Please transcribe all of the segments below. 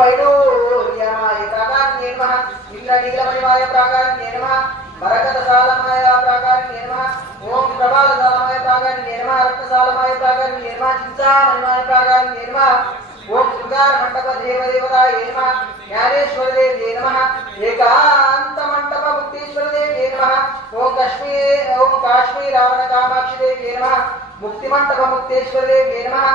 वैडूर्यमाय प्राकार्ये नमः इंद्रनीलमणिमाय प्राकार्ये नमः वरकतसालमाय प्राकार्ये नमः ओम प्रभालसालमाय प्राकार्ये नमः रत्नसालमाय प्राकार्ये नमः चिंतामणिमाय प्राकार्ये नमः ओम शृंगार मंडप देवदेवताय नमः ज्ञानेश्वर देव्ये नमः एकांत मंडप मुक्तेश्वर देव्ये नमः ओम काश्मीर रावण कामाक्षी देव्ये नमः मुक्ति मंडप मुक्तेश्वर देव्ये नमः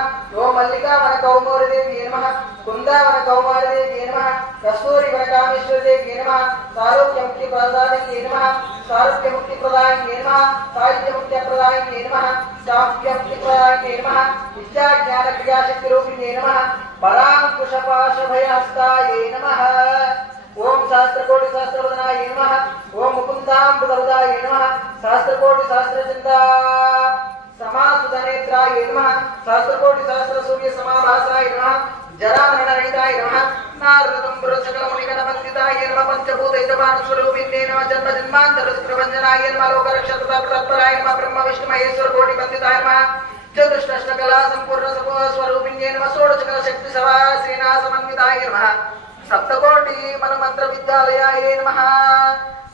ओम मल्लिका वन कौमारी देव्ये नमः कुंदावन कौमारी देव्ये नमः कस्तूरी वन कामेश्वर देव्ये नमः सारोग्य मुक्ति प्रदायिने नमः सारोग्य मुक्ति प्रदायिने नमः साहित्य मुक्ति प्रदायिने नमः शांति मुक्ति प्रदायिने नमः विद्या ज्ञान क्रिया शक्ति रूपिणे नमः परांकुश पाश भयहस्ताय नमः ओम सहस्रकोटि सहस्रवदनाय नमः ओम मुकुंदांबुदवदाय नमः सहस्रकोटि सहस्रचंदा समासुधनेत्राय नमः सहस्रकोटि सहस्र सूर्य समाभासाय नमः जरामरण रहिताय नमः नारदं पुरस्कल मुनिगणवंदिताय नमः पंचभूतैतपान स्वरूपिणे नमः जन्म जन्मांतर प्रभंजनाय नमः लोक रक्षकता तत्पराय नमः ब्रह्म विष्णु महेश्वर कोटि वंदिताय नमः चतुष्टष्ट कला संपूर्ण स्वरूपिणे नमः षोडशकल शक्ति सभा सेना समन्विताय नमः सप्तकोटि मन मंत्र विद्यालयाय नमः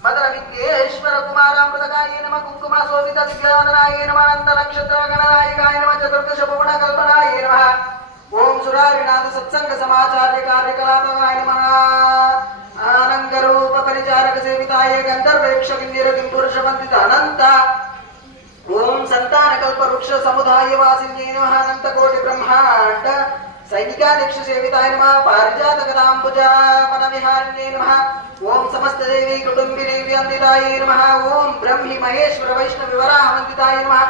मदन विद्येश्वर कुमारामृतकाय नमः कुंकुमा शोभित दिव्याननाय नमः अनंत नक्षत्र गणनायकाय नमः चतुर्दश भुवन कल्पनाय नमः ओम सुरारिनाथ सत्संग समाचार्य कार्यकलापाय नमः आनंद रूप परिचारक सेविताय गंधर्वेक्ष किन्नर किंपुरुष वंदित अनंत ओम संतान कल्प वृक्ष समुदाय वासिन्ये नमः अनंत कोटि ब्रह्मांड सैनिकाध्यक्ष सेविताय नमः पारिजात कदांबुजा वन विहारिणे नमः ओम समस्त देवी कुटुंबिनी वंदिताय नमः ओम ब्रह्मी महेश्वर वैष्णव वराह वंदिताय नमः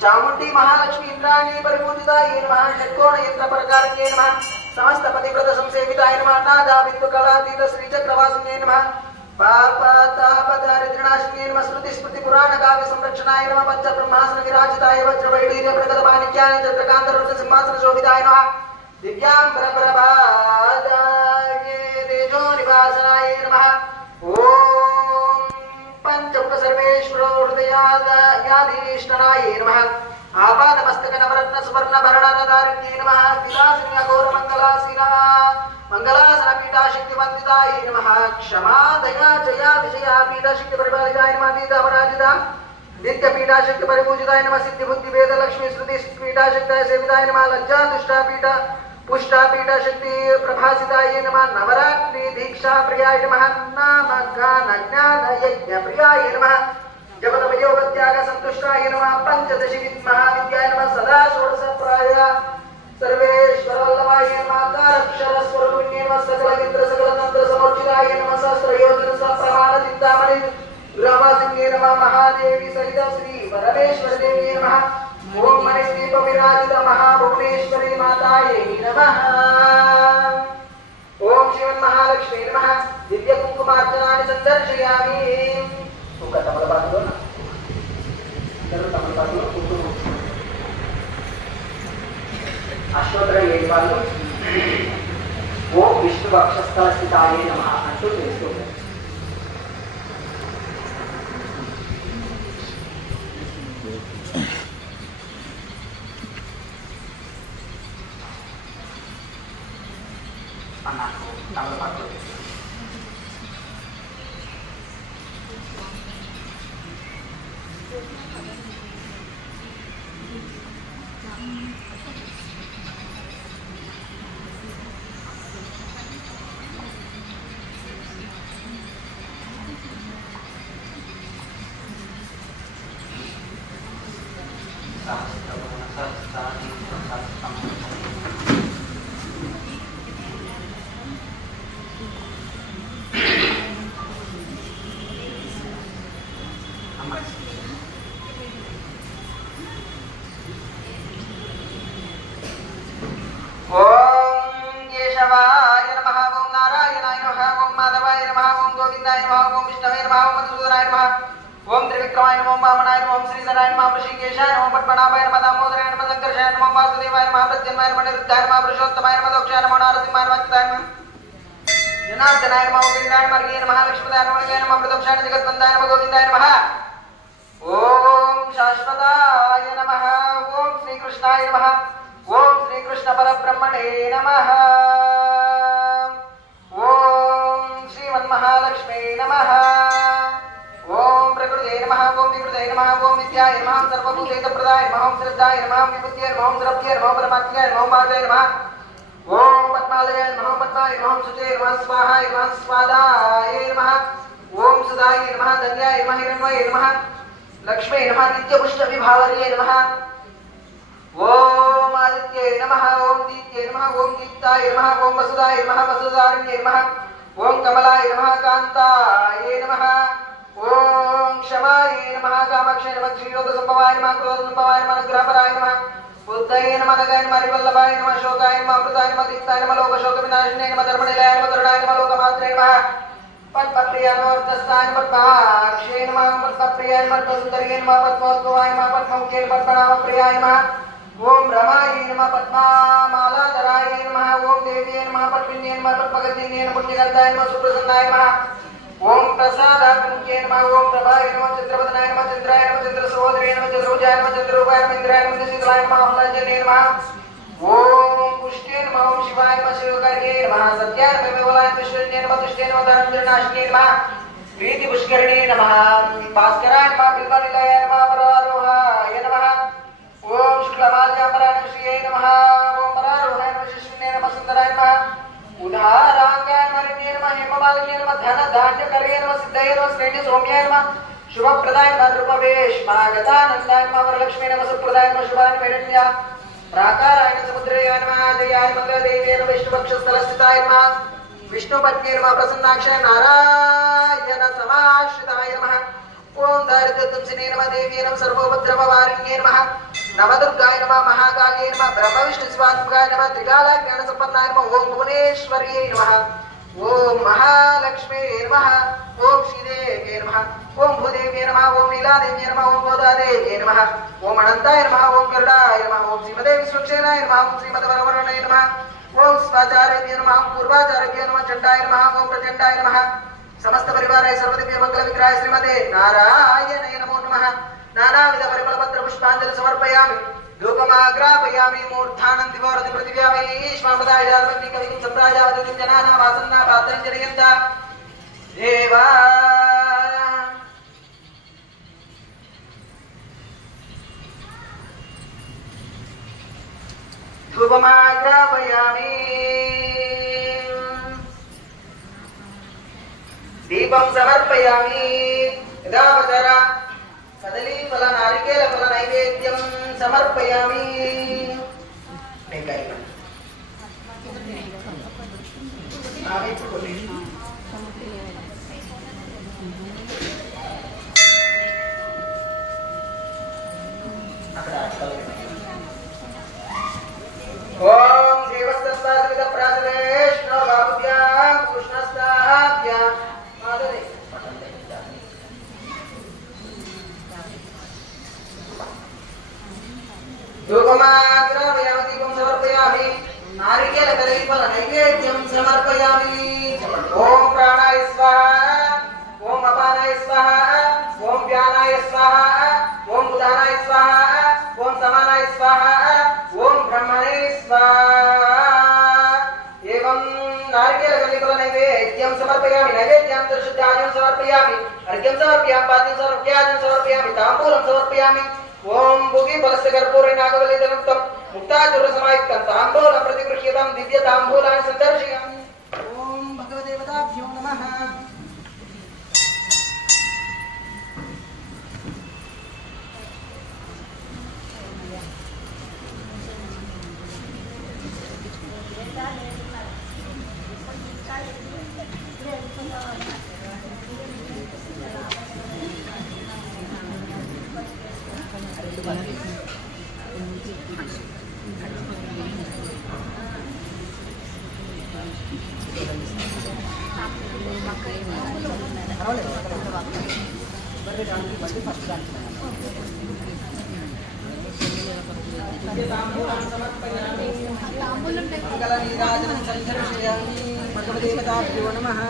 चामुंडी महालक्ष्मी इंद्राणी परिपूजिताय नमः षट्कोण यंत्र प्रकारके नमः समस्त पतिव्रत संसेविताय नमः नादा बिंदु कलातीत श्री चक्रवासिने नमः पापतापदारिद्रनाशिने नमः श्रुति स्मृति पुराण काव्य संरक्षणाय नमः पंच ब्रह्मासन विराजिताय वज्र वैडूर्य प्रगत माणिक्याय चंद्रकांत रुद्र सिंहासन शोभिताय नमः दिव्यांबर प्रभादाय तेजो निवासनाय नमः ओम पंचमुख सर्वेश्वर हृदयाधीष्टनाय नमः आपाद मस्तक नवरत्न सुवर्ण भरणाधारिण्ये नमः विलासिनी अघोर मंगलासीना मंगलासन पीठा शक्ति वंदिताय नमः क्षमा दया जया विजया पीठा शक्ति परिपालिताय नमः दीता अपराजिता नित्य पीठा शक्ति परिपूजिताय नमः सिद्धि बुद्धि वेद लक्ष्मी श्रुति पीठा शक्ति सेविताय नमः लज्जा दुष्टा पीठा पुष्टा पीठा शक्ति प्रभासिताय नमः नवरात्रि दीक्षा प्रियाय नमः नाम गान ज्ञान यज्ञ प्रियाय नमः जपतप योग त्याग संतुष्टाय नमः पंचदशी महाविद्याय नमः सदा षोडश प्राय सर्वेश्वर वल्लभाय नमः अक्षर स्वरूपिणे नमः सकल इंद्र सकल तंत्र समर्चिताय नमः सहस्र योजन सप्रमाण चिंतामणि ग्रहवासिन्ये नमः महादेवी सहित श्री परमेश्वर देवी नमः ओम मणिदीप विराजित महाभुवनेश्वरी माताये नमः ओम शिवन महालक्ष्मी नमः दिव्य कुंकुमार्चनानि संदर्शयामि सुख तमलपादो ना इधर तमलपादो कुंकुम अष्टोत्तर 7 पादो ओम विष्णु वक्षस्थल स्थिताय नमः अंटू తెలుసుకోండి ओम त्रिविक्रमाय नमः ओम वामनाय नमः ओम श्रीधराय नमः ऋषिकेशाय नमः पद्मनाभाय नमः दामोदराय नमः संकर्षाय नमः वासुदेवाय नमः प्रद्युम्नाय नमः निरुद्धाय नमः पुरुषोत्तमाय नमः दोक्षाय नमः नारसिंहाय नमः अच्युताय नमः जनार्दनाय नमः उपेन्द्राय नमः हरिये नमः लक्ष्मीदाय नमः नमः प्रदोक्षाय जगद्वन्दाय नमः गोविन्दाय नमः ओम शाश्वताय नमः ओम श्रीकृष्णाय नमः ओम श्रीकृष्ण परब्रह्मणे नमः महालक्ष्मी नमः। ओम प्रकृते नमः, ओम विकृते नमः, ओम विद्याय नमः, सर्वभूतहितप्रदाय नमः, ओम श्रद्धाय नमः, विभूतये नमः, ओम द्रव्ये नमः, परमात्मने नमः, वाचाय नमः, ओम पद्मालये नमः, पद्माय नमः, सुचे नमः, स्वाहाय नमः, स्वादाय नमः, ओम सुधाय नमः, धन्याय नमः, हिरण्मये नमः, लक्ष्मी नमः, नित्यपुष्टविभावर्ये नमः, ओम आदित्ये नमः, ओम दीप्त्ये नमः, ओम दीप्ताय नमः, ओम वसुदाय नमः, वसुधारिण्ये नमः, ओम कमलाय नमः, कान्ताय नमः, ओम क्षमाय नमः, कामाक्षय नमः, क्षीरोदसंभवाय नमः, क्रोधसंभवाय नमः, अनुग्रहपराय नमः, बुद्धये नमः, नगाय नमः, हरिवल्लभाय नमः, शोकाय नमः, अमृताय नमः, दीप्ताय नमः, लोकशोकविनाशिने नमः, धर्मनिलयाय नमः, करुणाय नमः, लोकमात्रे नमः, पद्मप्रियाय नमः, पद्मस्थाय नमः, पद्माक्षये नमः, पद्मप्रियाय नमः, पद्मसुन्दर्ये नमः, पद्मोद्भवाय नमः, पद्ममुखे नमः, पद्मनाभप्रियाय नमः, ओम रमाय नमः, पद्मामालाधराय नमः, ओम देव्ये नमः, पद्मिन्ये नमः, पद्मगतिन्ये नमः, पुण्यगन्धाय नमः, सुप्रसन्नाय नमः, ओम प्रसादात्मके नमः, ओम प्रभाय नमः, चंद्रवदनाय नमः, चंद्राय नमः, चंद्रसहोदरे नमः, चंद्रभुजाय नमः, चंद्ररूपाय नमः, इंद्राय नमः, शीतलाय नमः, अमलाजने नमः, ओम पुष्टे नमः, ओम शिवाय नमः, शिवकार्ये नमः, सत्याय नमः, विमलाय नमः, विष्णुये नमः, तुष्टे नमः, दानंजनाशिने नमः, प्रीति पुष्करिणे नमः, भास्कराय नमः, बिल्वनिलयाय नमः, वरारोहाय नमः, ओम शुक्लमाल्याम्बराय श्रीये नमः, ओम परारोहाय नमः, शिष्णे नमः, सुंदराय नमः, उदारांगाय नमः, नमः हेममालिन्ये नमः, धन धान्य करये नमः, सिद्धये नमः, श्रेणी सौम्याय नमः, शुभप्रदाय नमः, रूपवेशमागतानन्दाय नमः, वरलक्ष्मी नमः, सुप्रदाय नमः, शुभाय वेरण्या प्राकाराय नमः, समुद्रयाय नमः, जयाय मंगलदेव्ये नमः, विष्णुपक्षस्थलस्थिताय नमः, विष्णुपत्न्ये नमः, प्रसन्नाक्षाय नारायण समाश्रिताय नमः, ओम दारिद्र्यतुंसिने नमः, देव्ये नमः, सर्वोपद्रववारिण्ये नमः, नवदुर्गाय नमः, महाकाल्ये नमः, ब्रह्मविष्णुस्वात्मकाय नमः, त्रिकालाय ज्ञानसम्पन्नाय नमः, ओम भुवनेश्वर्यै नमः, ओम महालक्ष्मी नमः, ओम श्रीदेव्ये नमः, ओम भूदेव्ये नमः, ओम लीलादेव्ये नमः, ओम गोदादेव्ये नमः, ओम अनन्ताय नमः, ओम गरुडाय नमः, ओम श्रीमते विश्वक्षेणाय नमः, ओम श्रीमद्वरवर्णनाय नमः, ओम स्वाचार्यभ्यो नमः, ओम पूर्वाचार्यभ्यो नमः, चण्डाय नमः, ओम प्रचण्डाय नमः, समस्त परिवाराय सर्वदिव्य मंगल विग्रहाय श्रीमते नारायणाय नमो नमः। नानाविध परिमलपत्र पुष्पांजलि समर्पयामि, धूपमाग्रापयामि, मूर्धानन्दिवोरति पृथिव्यामि ईश्वरपदाय जातवन्ति कविं सम्प्राजावति जनानां वासन्ना पात्रं जनयन्ता देवा धूपमाग्रापयामि, दीपं समर्पयामि, यदावतरा कदली फल नारिकेल फल नैवेद्यं समर्पयामि। ओम देवस्तस्वासित प्रासवेष्णो बाहुभ्यां कृष्णस्ताभ्यां मादरे धूपमाग्रापयामि, दीपं समर्पयामि, नारिकेल कदलीफल नैवेद्यं समर्पयामि। ओम प्राणाय स्वाहा, ओम अपानाय स्वाहा, ओम व्यानाय स्वाहा, ओम उदानाय स्वाहा, ओम समानाय स्वाहा, ओम ब्रह्मणे स्वाहा। एवं नारिकेल कदलीफल नैवेद्यं समर्पयामि, नैवेद्यं शुद्धार्घ्यं समर्पयामि, अर्घ्यं समर्पयामि, पाद्यं समर्पयामि, समर्पयामि, ताम्बूलं समर्पयामि। ओम भुवि बलस्य कर्पूरे नागवल्लीधरं मुक्ताचूर्णसमायुक्तं ताम्बूलं प्रतिगृह्यतां दिव्य ताम्बूलानि सन्दर्शयामि। ओम भगवदेवताभ्यो नमः। मंगलनीराजनं सन्दर्शयामि, भगवदेवताभ्यो नमः।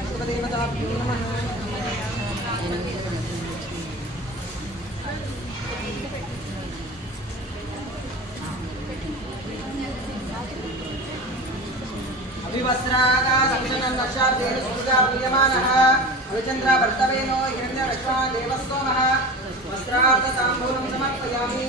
भगवदेवताभ्यो नमः। विवस्त्रागा रक्षणं रक्षार्थेन सुजा प्रियमानः अनुचन्द्र भर्तवेनो हिरण्यरश्वा देवस्तोमः वस्त्रार्थताम्बूलं समर्पयामि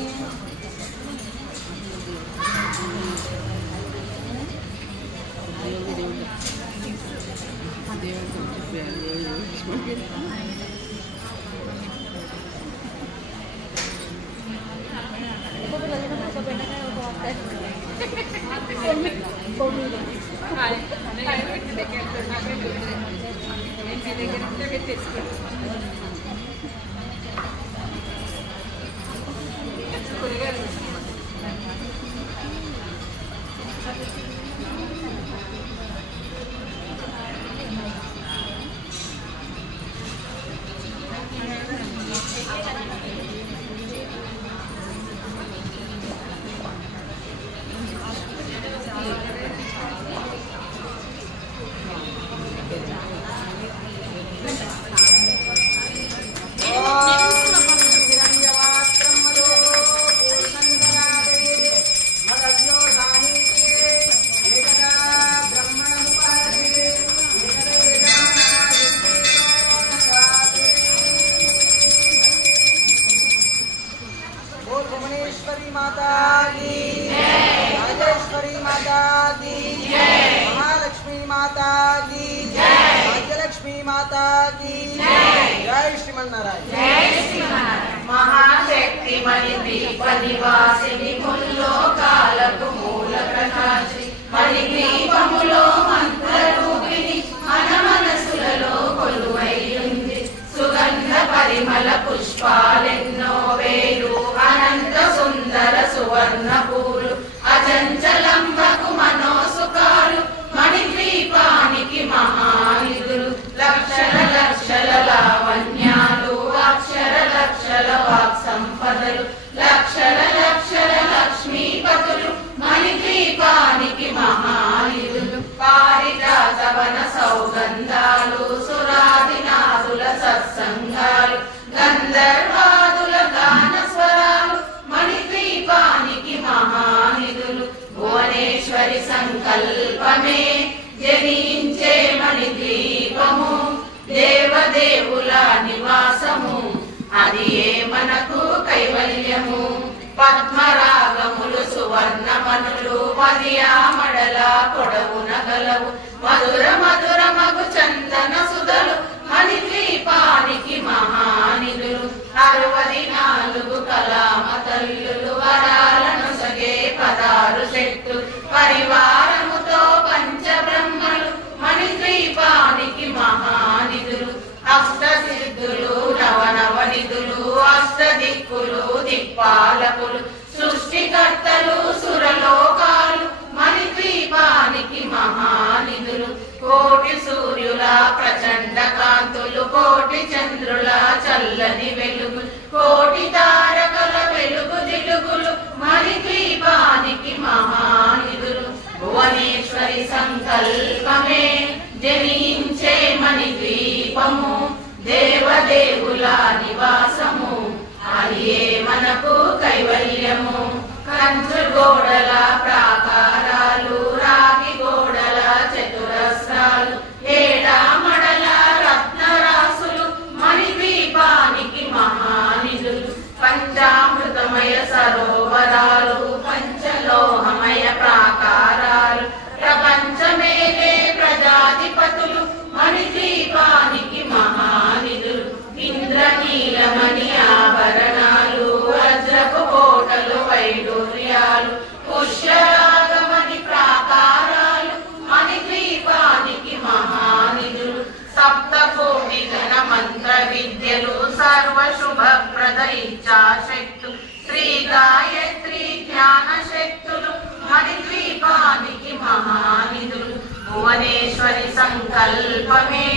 భువనేశ్వరి సంకల్పమే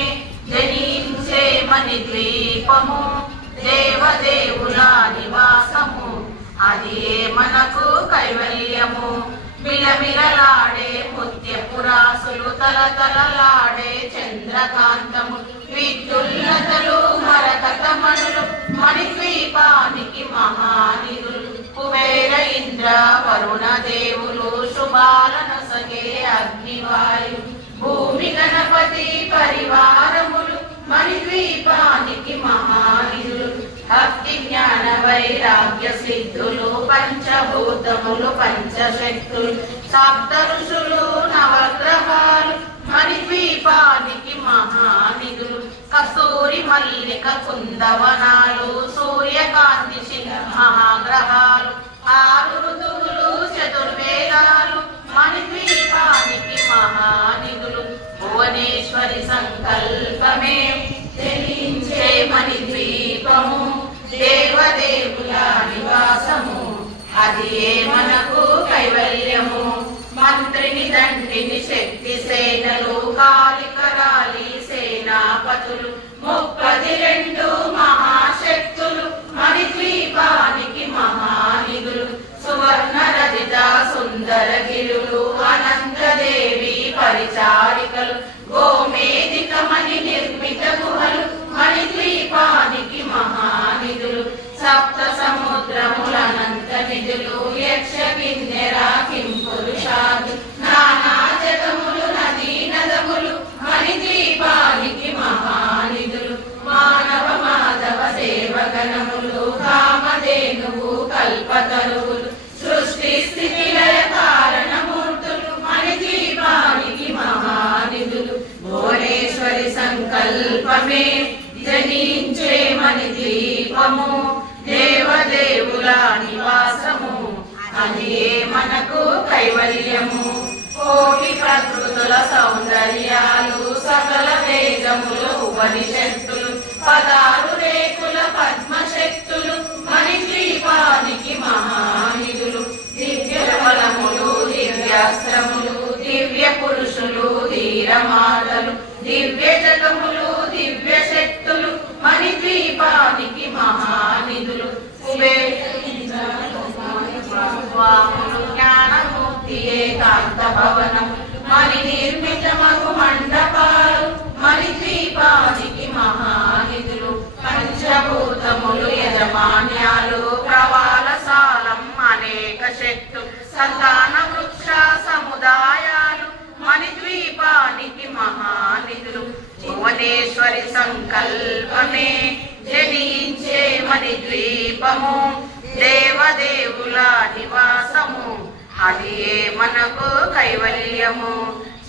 జనించే మణిద్వీపము దేవదేవుల నివాసము అది మనకు కైవల్యము మిలమిలలాడే ముత్యపురాసులు తలతలలాడే చంద్రకాంతము విద్యుల్లతలు మరకతమణులు మణిద్వీపానికి మహానిధులు కుబేర ఇంద్ర వరుణ దేవులు శుభాలను సగే అగ్నివాయు వైరాగ్య సిద్ధులు పంచభూతములు పంచశక్తులు సప్త ఋషులు నవగ్రహాలు మణిద్వీపానికి మహానిధులు కస్తూరి మల్లిక కుందవనాలు సూర్యకాంతి మహాగ్రహాలు ఆరు ఋతువులు చతుర్వేదాలు మణిద్వీపానికి మహానిధులు భువనేశ్వరి సంకల్పమే జనించే మణిద్వీపము దేవదేవుల నివాసము అది మనకు కైవల్యము మంత్రిని దండిని శక్తి సేనలు కాళికరాలి సేనాపతులు 32 మహాశక్తులు మణిద్వీపానికి మహానిధులు సువర్ణ రజిత సుందర గిరులు అనంతదేవి పరిచారికలు గోమేధిక మణి నిర్మిత గుహలు మణిద్వీపానికి మహానిధులు సప్త సముద్రములనంత నిధులు యక్ష కిన్నెర కింపురుషాలు నానా జగములు నదీ నదములు మణిద్వీపానికి మహానిధులు మానవ మాధవ సేవగణములు కామధేనువు కల్పతరువులు సృష్టి స్థితి లయ కారణమూర్తులు మణిద్వీపానికి మహానిధులు భువనేశ్వరి సంకల్పమే జనించే మణిద్వీపము దేవదేవుల నివాసము అది మనకు కైవల్యము కోటి ప్రకృతుల సౌందర్యాలు సకల వేదములు ఉపనిషత్తులు 16 రేకుల పద్మశక్తులు మణిద్వీపానికి మహానిధులు దివ్య బలములు దివ్యాస్త్రములు దివ్య పురుషులు ధీరమాతలు దివ్య జగములు దివ్య శక్తులు మణిద్వీపానికి మహానిధులు స్వాములు జ్ఞానమూర్తి ఏకాంత భవనం మణి నిర్మితమగు మండపాలు మణిద్వీపానికి మహానిధులు పంచభూతములు యజమాన్యాలు ప్రవాళశాలం అనేక శక్తులు సంతాన వృక్ష సముదాయాలు మణిద్వీపానికి మహానిధులు భువనేశ్వరి సంకల్పమే జనించే మణిద్వీపము దేవదేవుల నివాసము అది మనకు కైవల్యము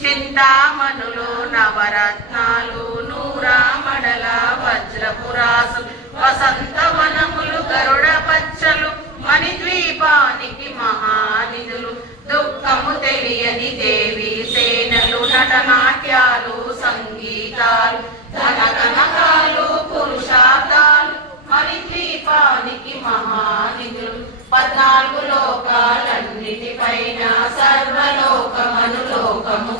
చింతామణులు నవరత్నాలు నూరామడల వజ్రపురాసు వసంతవనములు గరుడ పచ్చలు మణిద్వీపానికి మహానిధులు దుఃఖము తెలియని దేవి సేనలు నటనాట్యాలు సంగీతాలు ధనకనకాలు పురుషార్థాలు మణిద్వీపానికి మహానిధులు 14 లోకాలన్నిటిపైన సర్వలోకమనులోకము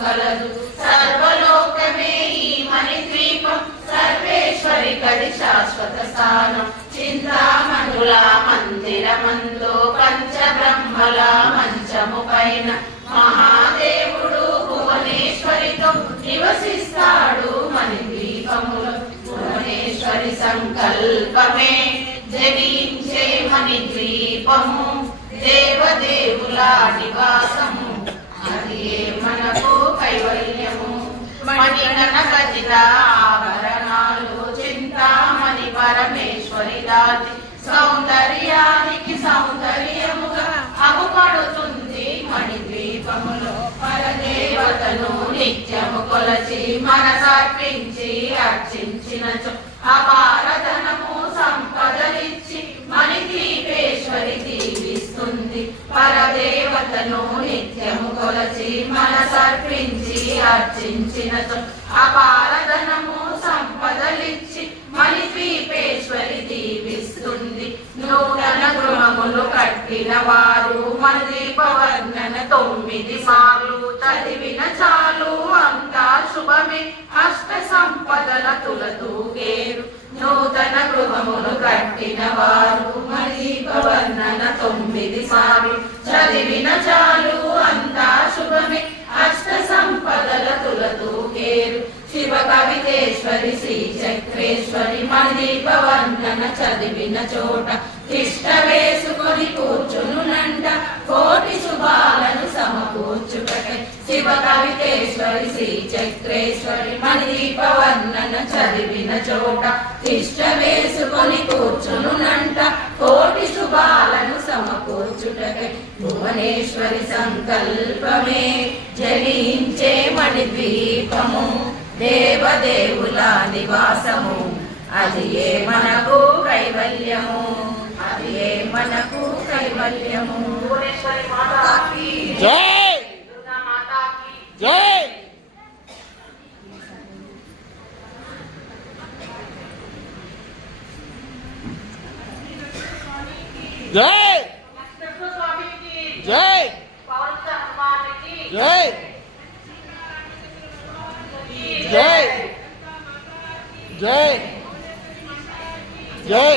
కలదు సర్వలోకమే ఈ మణిద్వీపం సర్వేశ్వరి కది శాశ్వత స్థానం చింతామణుల మందిరమందు పంచబ్రహ్మల మంచము పైన మహాదేవుడు భువనేశ్వరితో నివసిస్తాడు మణిద్వీపములో భువనేశ్వరి సంకల్పమే జనించే మణిద్వీపము దేవదేవుల నివాసము అది మనకు కైవల్యము మణిగణ ఖచ్చిత ఆభరణాలు చింతామణి పరమేశ్వరి దాటి సౌందర్యానికి సౌందర్యముగా అగుపడుతుంది మణిద్వీపములో పరదేవతను నిత్యము కొలచి మనసర్పించి అర్చించినచో అపారధనము సంపదలిచ్చి మణిద్వీపేశ్వరి దీవిస్తుంది పరదేవతను నిత్యము కొలచి మనసర్పించి అర్చించినచో అపారధనము సంపదలిచ్చి మణిద్వీపేశ్వరి దీవిస్తుంది నూతన గృహములు కట్టిన వారు మణిద్వీప వర్ణన 9 సార్లు చదివిన చాలు అంతా శుభమే అష్ట సంపదల తులతూగేరు నూతన గృహములు కట్టిన వారు మణిద్వీప వర్ణన 9 సార్లు చదివిన చాలు అంతా శుభమే అష్ట సంపదల తులతూగేరు శివ కవితేశ్వరి శ్రీ చక్రేశ్వరి మణిద్వీప వర్ణన చదివిన చోట తిష్ట వేసుకొని కూర్చునునంట కోటి శుభాలను సమకూర్చుటకై శివ కవితేశ్వరి శ్రీ చక్రేశ్వరి మణిదీప వర్ణన చదివిన చోట తిష్ట వేసుకొని కూర్చునునంట కోటి శుభాలను సమకూర్చుటకే భువనేశ్వరి సంకల్పమే జనించే మణిద్వీపము దేవదేవుల నివాసము అది ఏ మనకు కైవల్యము అది ఏ మనకు కైవల్యము భువనేశ్వరి మాతాకి జై దుర్గా మాతాకి జై जय स्वामी की जय पवन हनुमान की जय जय जय जय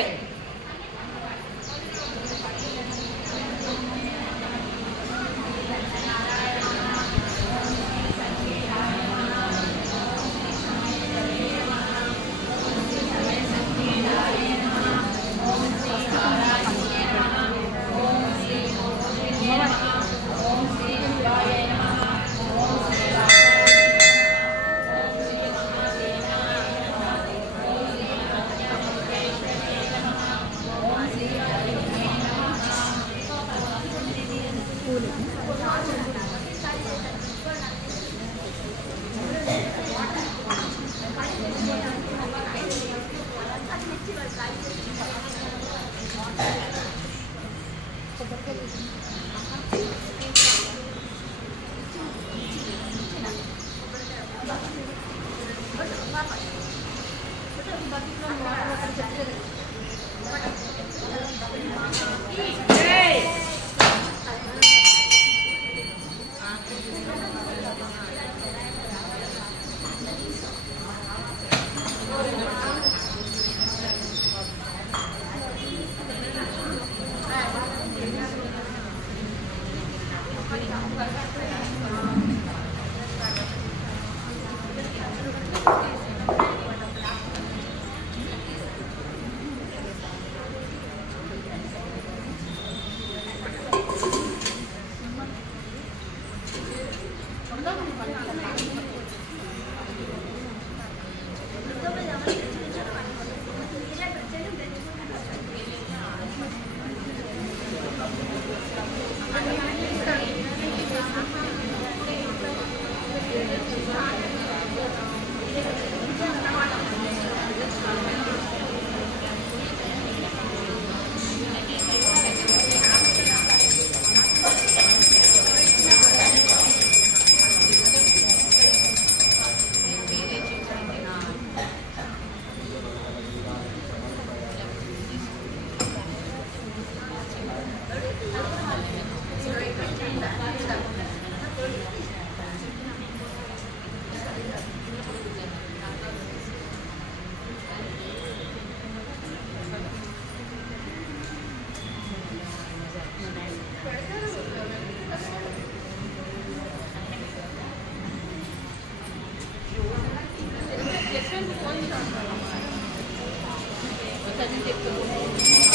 Thank you.